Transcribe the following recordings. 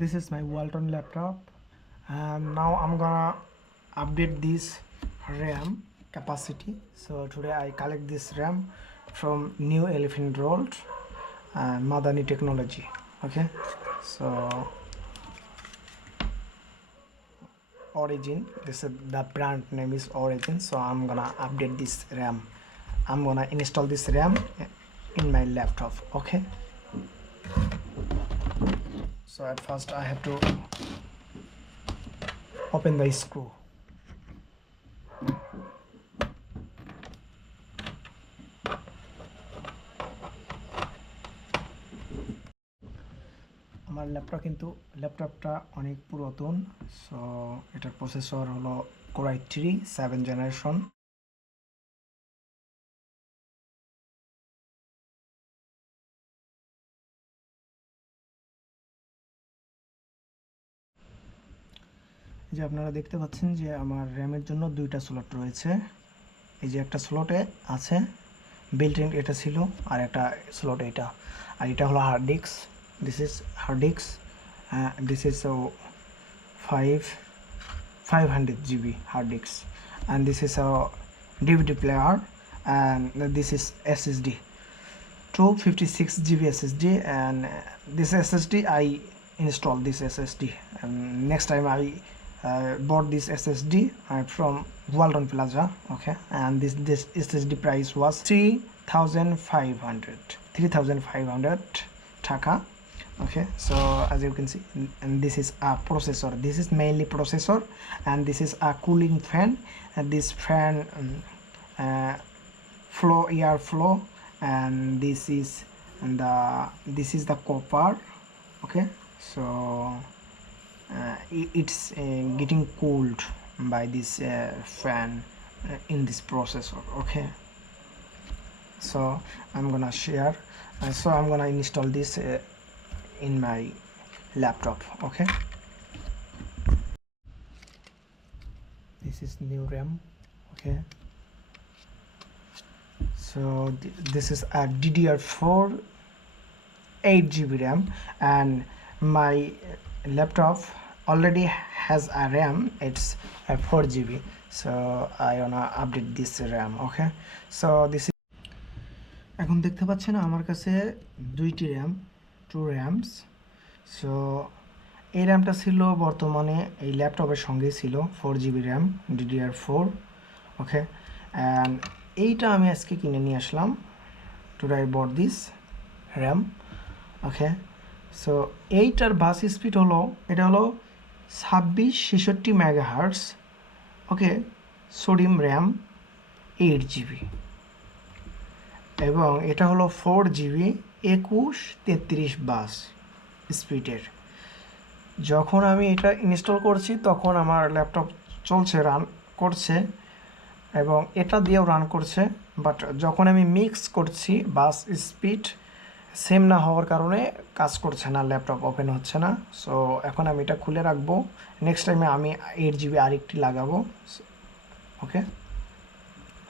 This is my Walton laptop, and now I'm gonna update this RAM capacity. So today I collect this RAM from New Elephant Road, Madani Technology. Okay, so Origin, this is the brand name is Origin. So I'm gonna update this RAM. I'm gonna install this RAM in my laptop. Okay, so at first I have to open the screw. আমার ল্যাপটপটা অনেক পুরাতন। So এটার processor হলো Core i3 7th generation. যে আপনারা দেখতে পাচ্ছেন যে আমার র্যামের জন্য দুইটা স্লট রয়েছে। এই যে একটা স্লটে আছে বিল্ট ইন, এটা ছিল, আর একটা স্লট এটা, আর এটা হলো hard disk. This is hard disk, this is 500 GB hard disk, and this is a DVD player, and this is SSD, 256 GB SSD, and this SSD I installed this SSD, and next time I bought this SSD from Walton Plaza. Okay, and this SSD price was 3,500 taka. Okay, so as you can see, and this is a processor, this is mainly processor, and this is a cooling fan, and this fan air flow, and this is the copper. Okay, so it's getting cooled by this fan in this processor. Okay, so I'm gonna share, so I'm gonna install this in my laptop. Okay, this is new RAM. Okay, so this is a DDR4 8 GB RAM, and my laptop already has a RAM, it's a 4 GB, so I wanna update this RAM. Okay, so this is, এখন দেখতে পাচ্ছেন আমার কাছে দুইটি RAM, 2 RAMs। So এই র্যামটা ছিল বর্তমানে এই ল্যাপটপের সঙ্গেই ছিল 4 GB RAM DDR4। Okay, and এইটা আমি আজকে কিনে নিয়ে আসলাম। Today I bought this RAM। Okay, so এইটার বাস স্পিড হলো, এটা হলো 2666 megahertz. Okay, SODIMM RAM 8 GB, এবং এটা হলো 4 GB 2133 বাস স্পিডের। যখন আমি এটা ইনস্টল করছি তখন আমার ল্যাপটপ চলছে, রান করছে, এবং এটা দিয়েও রান করছে, বাট যখন আমি মিক্স করছি বাস স্পিড সেম না হওয়ার কারণে কাজ করছে না, ল্যাপটপ ওপেন হচ্ছে না। সো এখন আমি এটা খুলে রাখবো, নেক্সট টাইমে আমি 8 GB আরেকটি লাগাবো। ওকে,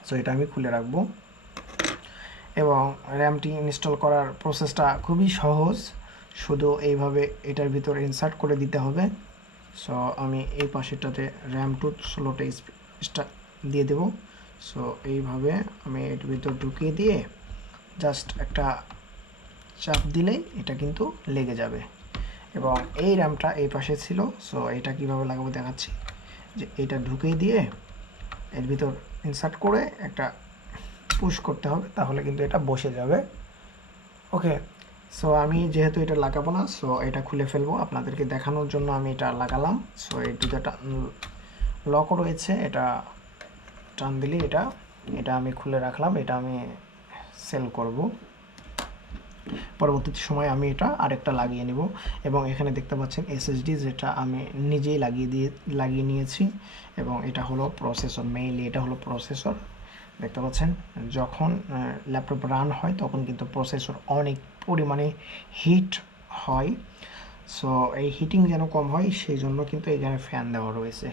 সো এটা আমি খুলে রাখবো, এবং র্যামটি ইনস্টল করার প্রসেসটা খুবই সহজ, শুধু এইভাবে এটার ভিতরে ইনসার্ট করে দিতে হবে। সো আমি এই পাশেরটাতে র্যাম টু স্লটে দিয়ে দেব। সো এইভাবে আমি এর ভিতর ঢুকিয়ে দিয়ে জাস্ট একটা চাপ দিলেই এটা কিন্তু লেগে যাবে, এবং এই র্যামটা এই পাশে ছিল। সো এটা কিভাবে লাগাবো দেখাচ্ছি, যে এটা ঢুকিয়ে দিয়ে এর ভিতর ইনসার্ট করে একটা পুশ করতে হবে, তাহলে কিন্তু এটা বসে যাবে। ওকে, সো আমি যেহেতু এটা লাগাবো না, সো এটা খুলে ফেলবো আপনাদেরকে দেখানোর জন্য আমি এটা লাগালাম। সো এই দুটোটা লক রয়েছে, এটা টান দিলে এটা আমি খুলে রাখলাম, এটা আমি সেল করব। পরবর্তী সময় আমি এটা আরেকটা লাগিয়ে নিব, এবং এখানে দেখতে পাচ্ছেন এসএসডি, যেটা আমি নিজেই লাগিয়ে নিয়েছি, এবং এটা হলো প্রসেসর, মেইনলি এটা হলো প্রসেসর। দেখতে পাচ্ছেন যখন ল্যাপটপ রান হয় তখন কিন্তু প্রসেসর অনেক পরিমাণে হিট হয়। সো এই হিটিং যেন কম হয় সেই জন্য কিন্তু এখানে ফ্যান দেওয়া রয়েছে,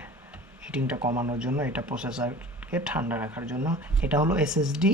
হিটিংটা কমানোর জন্য, এটা প্রসেসরকে ঠান্ডা রাখার জন্য। এটা হলো এসএসডি